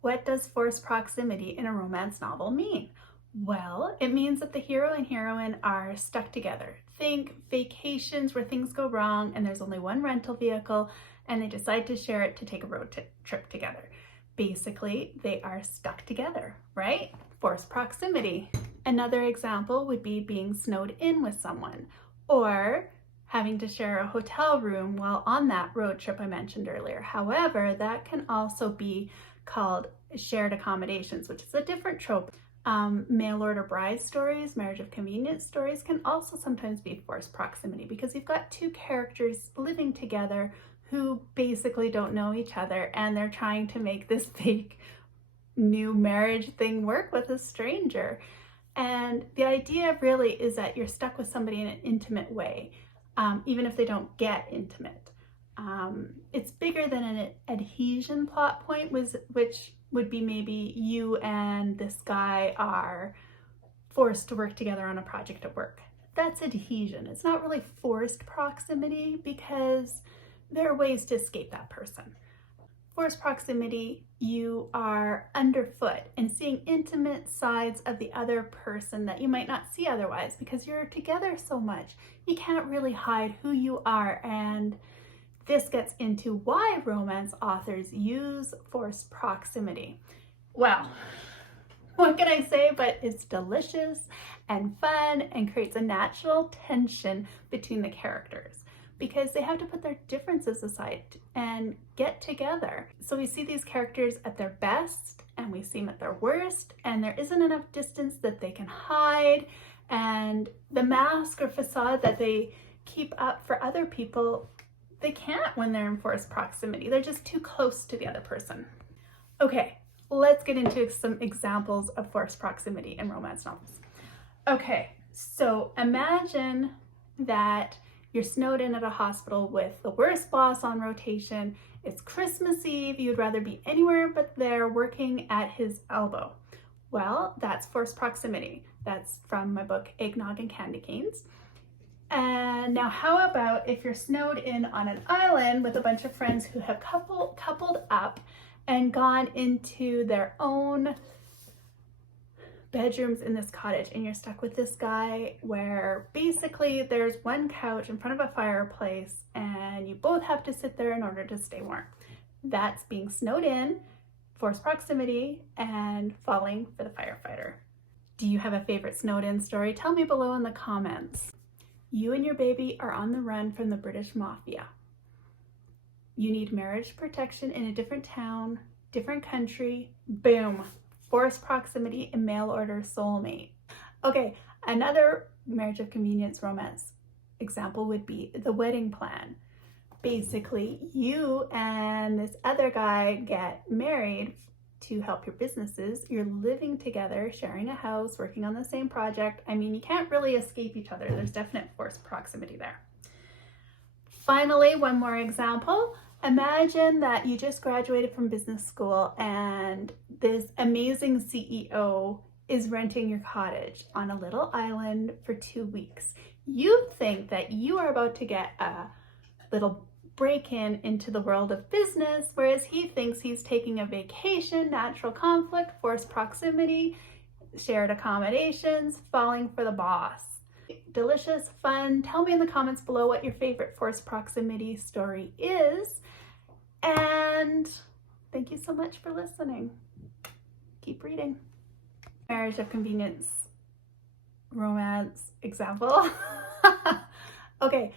What does forced proximity in a romance novel mean? Well, it means that the hero and heroine are stuck together. Think vacations where things go wrong and there's only one rental vehicle and they decide to share it to take a road trip together. Basically, they are stuck together, right? Forced proximity. Another example would be being snowed in with someone or having to share a hotel room while on that road trip I mentioned earlier. However, that can also be called shared accommodations, which is a different trope. Mail order bride stories, marriage of convenience stories can also sometimes be forced proximity because you've got two characters living together who basically don't know each other and they're trying to make this fake new marriage thing work with a stranger. And the idea really is that you're stuck with somebody in an intimate way, even if they don't get intimate. It's bigger than an adhesion plot point, which would be maybe you and this guy are forced to work together on a project at work. That's adhesion. It's not really forced proximity because there are ways to escape that person. Forced proximity, you are underfoot and seeing intimate sides of the other person that you might not see otherwise because you're together so much. You can't really hide who you are, and this gets into why romance authors use forced proximity. Well, what can I say, but it's delicious and fun and creates a natural tension between the characters because they have to put their differences aside and get together. So we see these characters at their best and we see them at their worst, and there isn't enough distance that they can hide, and the mask or facade that they keep up for other people, they can't when they're in forced proximity. They're just too close to the other person. Okay, let's get into some examples of forced proximity in romance novels. Okay, so imagine that you're snowed in at a hospital with the worst boss on rotation. It's Christmas Eve. You'd rather be anywhere but there working at his elbow. Well, that's forced proximity. That's from my book, Eggnog and Candy Canes. And now how about if you're snowed in on an island with a bunch of friends who have coupled up and gone into their own bedrooms in this cottage, and you're stuck with this guy where basically there's one couch in front of a fireplace and you both have to sit there in order to stay warm. That's being snowed in, forced proximity, and falling for the firefighter. Do you have a favorite snowed in story? Tell me below in the comments. You and your baby are on the run from the British Mafia. You need marriage protection in a different town, different country. Boom. Forced proximity and mail order soulmate. Okay, another marriage of convenience romance example would be The Wedding Plan. Basically, you and this other guy get married to help your businesses. You're living together, sharing a house, working on the same project. I mean, you can't really escape each other. There's definite forced proximity there. Finally, one more example. Imagine that you just graduated from business school and this amazing CEO is renting your cottage on a little island for 2 weeks. You think that you are about to get a little break-in into the world of business, whereas he thinks he's taking a vacation. Natural conflict, forced proximity, shared accommodations, falling for the boss. Delicious, fun. Tell me in the comments below what your favorite forced proximity story is. And thank you so much for listening. Keep reading. Marriage of convenience romance example. Okay,